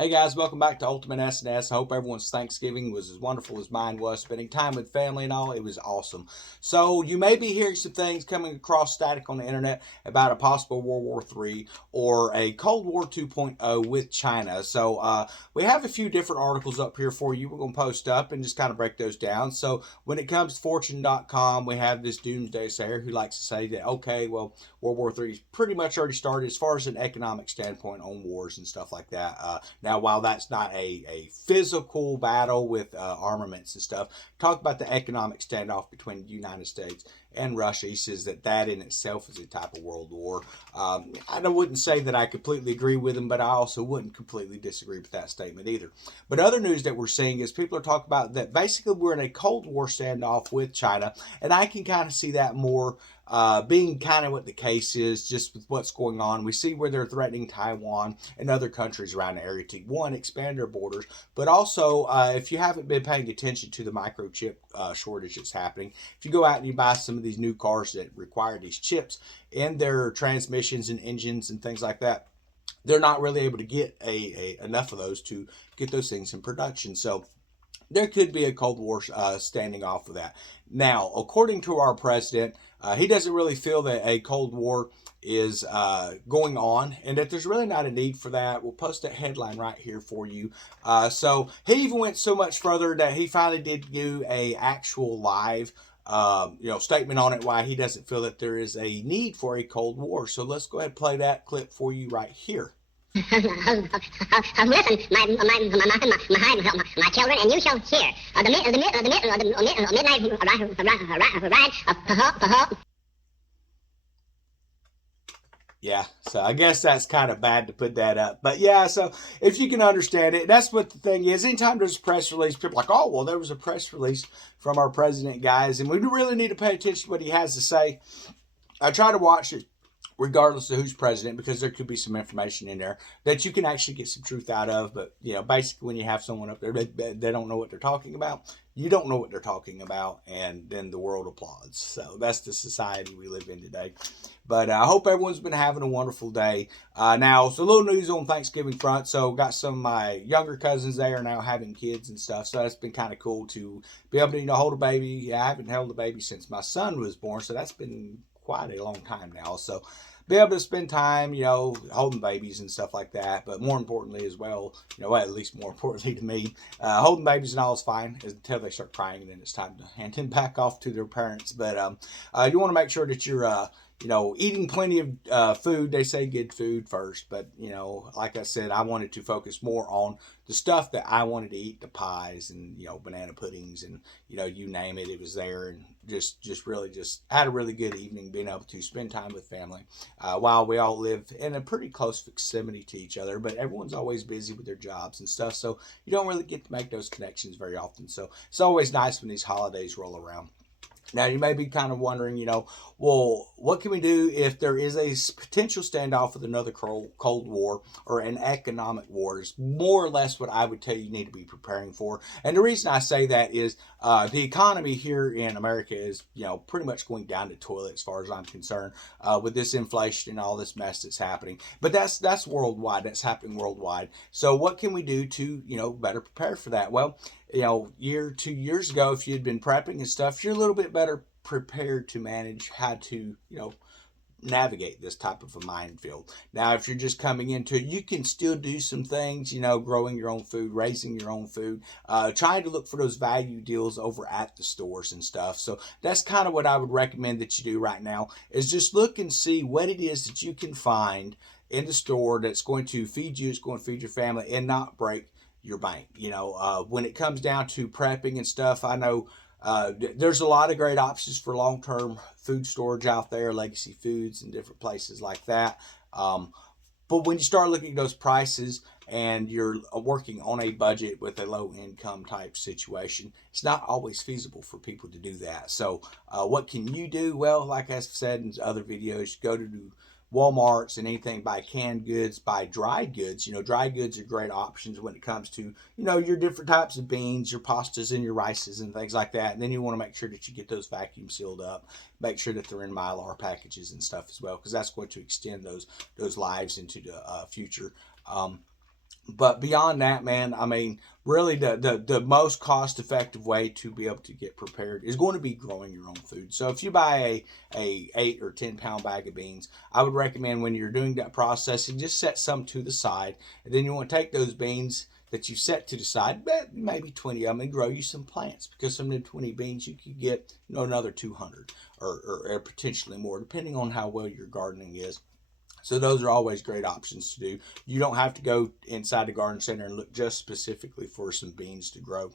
Hey guys, welcome back to Ultimate S&S. I hope everyone's Thanksgiving was as wonderful as mine was. Spending time with family and all, it was awesome. So you may be hearing some things coming across static on the internet about a possible World War III or a Cold War 2.0 with China. So we have a few different articles up here for you. We're going to post up and just kind of break those down. So when it comes to Fortune.com, we have this doomsday sayer who likes to say that, okay, well, World War III is pretty much already started as far as an economic standpoint on wars and stuff like that. Now, while that's not a physical battle with armaments and stuff, talk about the economic standoff between the United States and Russia. He says that in itself is a type of world war. I wouldn't say that I completely agree with him, but I also wouldn't completely disagree with that statement either. But other news that we're seeing is people are talking about that basically we're in a Cold War standoff with China, and I can kind of see that more being kind of what the case is, just with what's going on. We see where they're threatening Taiwan and other countries around the area to, one, expand their borders, but also, if you haven't been paying attention to the microchip shortage that's happening, if you go out and you buy some of these new cars that require these chips in their transmissions and engines and things like that, they're not really able to get enough of those to get those things in production. So there could be a Cold War standing off of that. Now, according to our president, he doesn't really feel that a Cold War is going on and that there's really not a need for that. We'll post that headline right here for you. So he even went so much further that he finally did do a actual live statement on it why he doesn't feel that there is a need for a Cold War. So let's go ahead and play that clip for you right here. Listen, my children, and you shall hear the midnight ride. Yeah, so I guess that's kind of bad to put that up. But yeah, so if you can understand it, that's what the thing is. Anytime there's a press release, people are like, oh, well, there was a press release from our president, guys, and we really need to pay attention to what he has to say. I try to watch it regardless of who's president, because there could be some information in there that you can actually get some truth out of. But, basically when you have someone up there, they don't know what they're talking about. You don't know what they're talking about, and then the world applauds. So that's the society we live in today. But I hope everyone's been having a wonderful day. Now, so a little news on Thanksgiving front. So got some of my younger cousins there now having kids and stuff. So that's been kind of cool to be able to hold a baby. I haven't held a baby since my son was born, so that's been quite a long time now. So be able to spend time, holding babies and stuff like that. But more importantly as well, at least more importantly to me, holding babies and all is fine until they start crying, and then it's time to hand them back off to their parents. But you want to make sure that you're eating plenty of food. They say good food first, but like I said, I wanted to focus more on the stuff that I wanted to eat, the pies and banana puddings and you name it, it was there, and just really just had a really good evening being able to spend time with family while we all live in a pretty close proximity to each other, but everyone's always busy with their jobs and stuff, so you don't really get to make those connections very often. So it's always nice when these holidays roll around. Now, you may be kind of wondering, well, what can we do if there is a potential standoff with another Cold War or an economic war? Is more or less what I would tell you need to be preparing for. And the reason I say that is the economy here in America is, pretty much going down the toilet as far as I'm concerned with this inflation and all this mess that's happening. But that's worldwide. That's happening worldwide. So what can we do to, better prepare for that? Well, 2 years ago, if you'd been prepping and stuff, you're a little bit better prepared to manage how to, navigate this type of a minefield. Now, if you're just coming into it, you can still do some things, growing your own food, raising your own food, trying to look for those value deals over at the stores and stuff. So that's kind of what I would recommend that you do right now, is just look and see what it is that you can find in the store that's going to feed you, it's going to feed your family, and not break your bank. When it comes down to prepping and stuff, I know there's a lot of great options for long-term food storage out there, Legacy Foods and different places like that. But when you start looking at those prices and you're working on a budget with a low income type situation, it's not always feasible for people to do that. So what can you do? Well, like I said in other videos, go to Walmart's and anything, buy canned goods, buy dried goods. Dried goods are great options when it comes to, your different types of beans, your pastas and your rices and things like that. And then you want to make sure that you get those vacuum sealed up, make sure that they're in Mylar packages and stuff as well, because that's going to extend those lives into the future. But beyond that, man, I mean, really the most cost effective way to be able to get prepared is going to be growing your own food. So if you buy a 8 or 10 pound bag of beans, I would recommend when you're doing that processing, just set some to the side, and then you want to take those beans that you set to the side, but maybe 20 of them, and grow you some plants, because from the 20 beans you could get, another 200 or potentially more, depending on how well your gardening is. So those are always great options to do. You don't have to go inside the garden center and look just specifically for some beans to grow.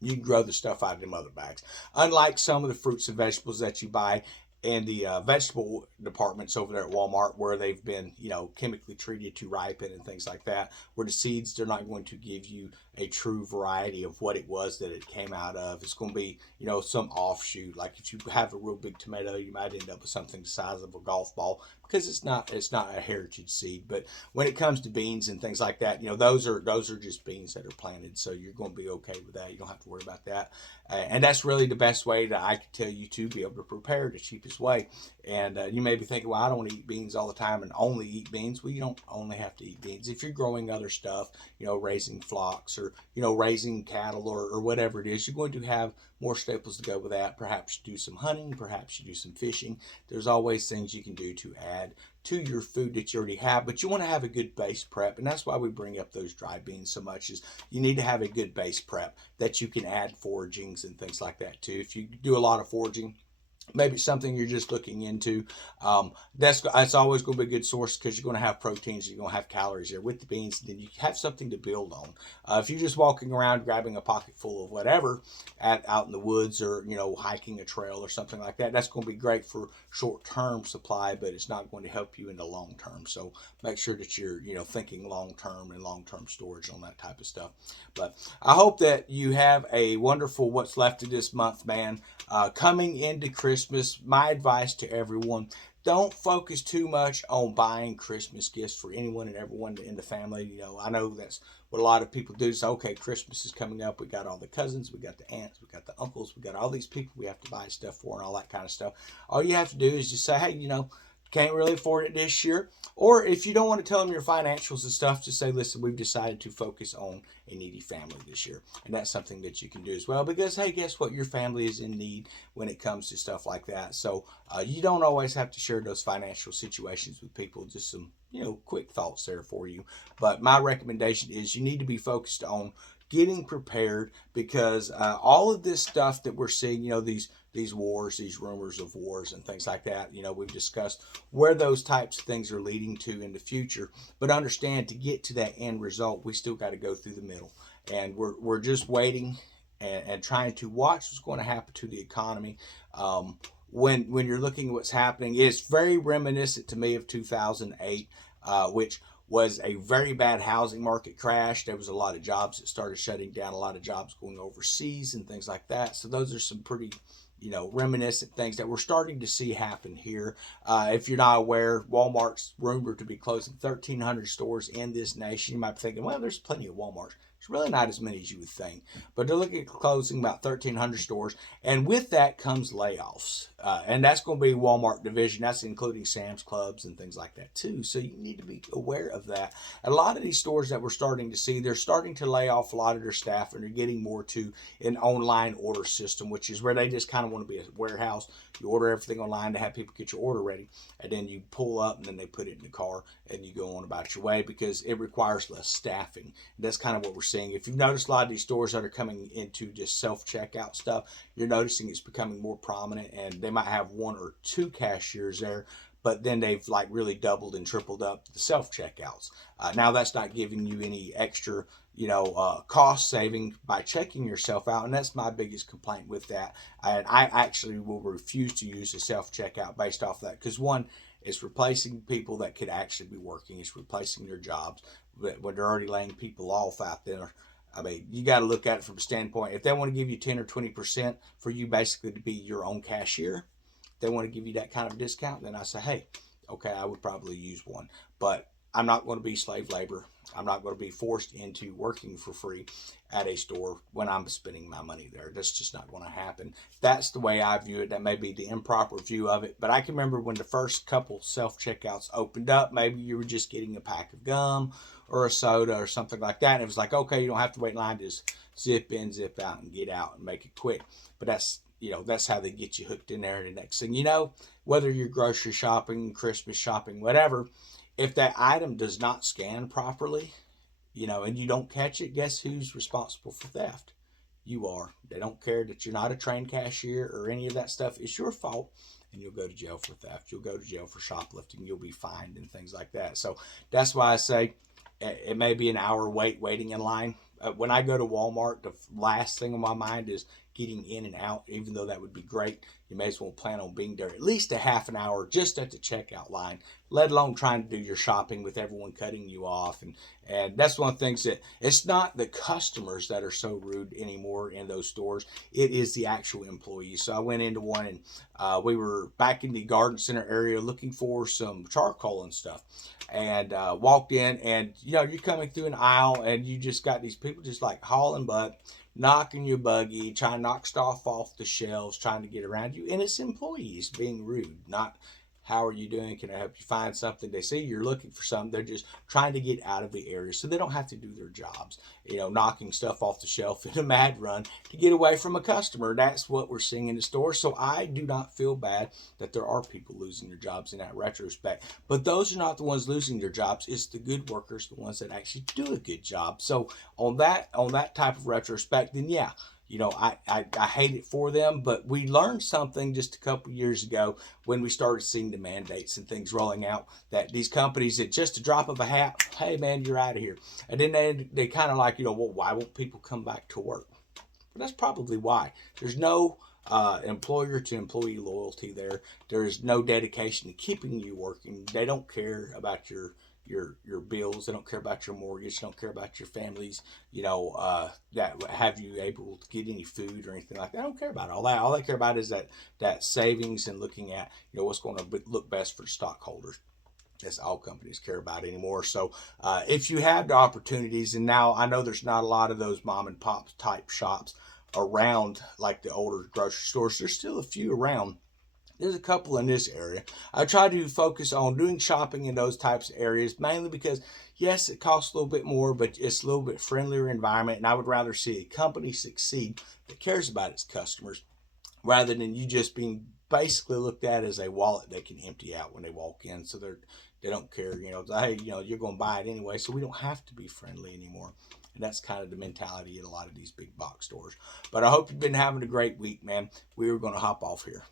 You can grow the stuff out of them other bags. Unlike some of the fruits and vegetables that you buy in the vegetable departments over there at Walmart, where they've been, chemically treated to ripen and things like that, where the seeds, they're not going to give you a true variety of what it was that it came out of. It's going to be, some offshoot. Like if you have a real big tomato, you might end up with something the size of a golf ball, because it's not a heritage seed. But when it comes to beans and things like that, those are just beans that are planted, so you're going to be okay with that. You don't have to worry about that. And that's really the best way that I could tell you to be able to prepare the cheapest way. And you may be thinking, well, I don't eat beans all the time and only eat beans. Well, you don't only have to eat beans. If you're growing other stuff, raising flocks, or raising cattle, or whatever it is, you're going to have more staples to go with that. Perhaps you do some hunting, perhaps you do some fishing. There's always things you can do to add to your food that you already have, but you want to have a good base prep. And that's why we bring up those dry beans so much, is you need to have a good base prep that you can add foragings and things like that too. If you do a lot of foraging, maybe it's something you're just looking into. That's always going to be a good source, because you're going to have proteins, you're going to have calories there with the beans, and then you have something to build on. If you're just walking around grabbing a pocket full of whatever out in the woods, or hiking a trail or something like that, that's going to be great for short-term supply, but it's not going to help you in the long term. So make sure that you're thinking long-term and long-term storage on that type of stuff. But I hope that you have a wonderful what's left of this month, man. Coming into Christmas, my advice to everyone: don't focus too much on buying Christmas gifts for anyone and everyone in the family. I know that's what a lot of people do. So, okay, Christmas is coming up. We got all the cousins, we got the aunts, we got the uncles, we got all these people we have to buy stuff for and all that kind of stuff. All you have to do is just say, hey, can't really afford it this year. Or if you don't want to tell them your financials and stuff, just say, listen, we've decided to focus on a needy family this year. And that's something that you can do as well, because, hey, guess what? Your family is in need when it comes to stuff like that. So you don't always have to share those financial situations with people. Just some, quick thoughts there for you. But my recommendation is you need to be focused on getting prepared, because all of this stuff that we're seeing, these wars, these rumors of wars and things like that, we've discussed where those types of things are leading to in the future. But understand, to get to that end result, we still got to go through the middle, and we're just waiting and trying to watch what's going to happen to the economy. When you're looking at what's happening, it's very reminiscent to me of 2008, which was a very bad housing market crash. There was a lot of jobs that started shutting down, a lot of jobs going overseas and things like that. So those are some pretty, reminiscent things that we're starting to see happen here. If you're not aware, Walmart's rumored to be closing 1,300 stores in this nation. You might be thinking, well, there's plenty of Walmarts. It's really not as many as you would think, but they're looking at closing about 1,300 stores, and with that comes layoffs, and that's going to be Walmart division. That's including Sam's Clubs and things like that too. So you need to be aware of that. A lot of these stores that we're starting to see, they're starting to lay off a lot of their staff, and they're getting more to an online order system, which is where they just kind of want to be a warehouse. You order everything online to have people get your order ready, and then you pull up, and then they put it in the car, and you go on about your way, because it requires less staffing. And that's kind of what we're seeing. If you've noticed, a lot of these stores that are coming into just self-checkout stuff, you're noticing it's becoming more prominent, and they might have one or two cashiers there, but then they've like really doubled and tripled up the self-checkouts. Now that's not giving you any extra, cost saving by checking yourself out, and that's my biggest complaint with that. And I actually will refuse to use a self-checkout based off that, because one, it's replacing people that could actually be working. It's replacing their jobs, but when they're already laying people off out there. I mean, you got to look at it from a standpoint. If they want to give you 10 or 20% for you basically to be your own cashier, if they want to give you that kind of discount, then I say, hey, okay, I would probably use one. But I'm not going to be slave labor. I'm not going to be forced into working for free at a store when I'm spending my money there. That's just not going to happen. That's the way I view it. That may be the improper view of it. But I can remember when the first couple self-checkouts opened up, maybe you were just getting a pack of gum or a soda or something like that. And it was like, okay, you don't have to wait in line, just zip in, zip out, and get out and make it quick. But that's how they get you hooked in there. And the next thing you know, whether you're grocery shopping, Christmas shopping, whatever, if that item does not scan properly, and you don't catch it, guess who's responsible for theft? You are. They don't care that you're not a trained cashier or any of that stuff. It's your fault, and you'll go to jail for theft. You'll go to jail for shoplifting. You'll be fined and things like that. So that's why I say it may be an hour waiting in line. When I go to Walmart, the last thing on my mind is getting in and out. Even though that would be great, you may as well plan on being there at least a half an hour just at the checkout line, let alone trying to do your shopping with everyone cutting you off. And that's one of the things, that it's not the customers that are so rude anymore in those stores. It is the actual employees. So I went into one, and we were back in the garden center area looking for some charcoal and stuff, and walked in, and you're coming through an aisle, and you just got these people just like hauling butt, knocking your buggy, trying to knock stuff off the shelves, trying to get around you. And it's employees being rude, not how are you doing? Can I help you find something? They see you're looking for something. They're just trying to get out of the area so they don't have to do their jobs. Knocking stuff off the shelf in a mad run to get away from a customer. That's what we're seeing in the store. So I do not feel bad that there are people losing their jobs in that retrospect. But those are not the ones losing their jobs. It's the good workers, the ones that actually do a good job. So on that type of retrospect, then yeah, I hate it for them, but we learned something just a couple years ago when we started seeing the mandates and things rolling out, that these companies, at just a drop of a hat, hey man, you're out of here. And then they kind of like, well, why won't people come back to work? But that's probably why. There's no employer to employee loyalty there. There's no dedication to keeping you working. They don't care about your bills. They don't care about your mortgage. They don't care about your families. That have you able to get any food or anything like that. I don't care about all that. All they care about is that savings and looking at what's going to look best for stockholders. That's all companies care about anymore. So if you have the opportunities, and now I know there's not a lot of those mom and pop type shops around like the older grocery stores. There's still a few around. There's a couple in this area. I try to focus on doing shopping in those types of areas, mainly because, yes, it costs a little bit more, but it's a little bit friendlier environment. And I would rather see a company succeed that cares about its customers rather than you just being basically looked at as a wallet they can empty out when they walk in. So they don't care, hey, you're going to buy it anyway, so we don't have to be friendly anymore. And that's kind of the mentality at a lot of these big box stores. But I hope you've been having a great week, man. We are going to hop off here.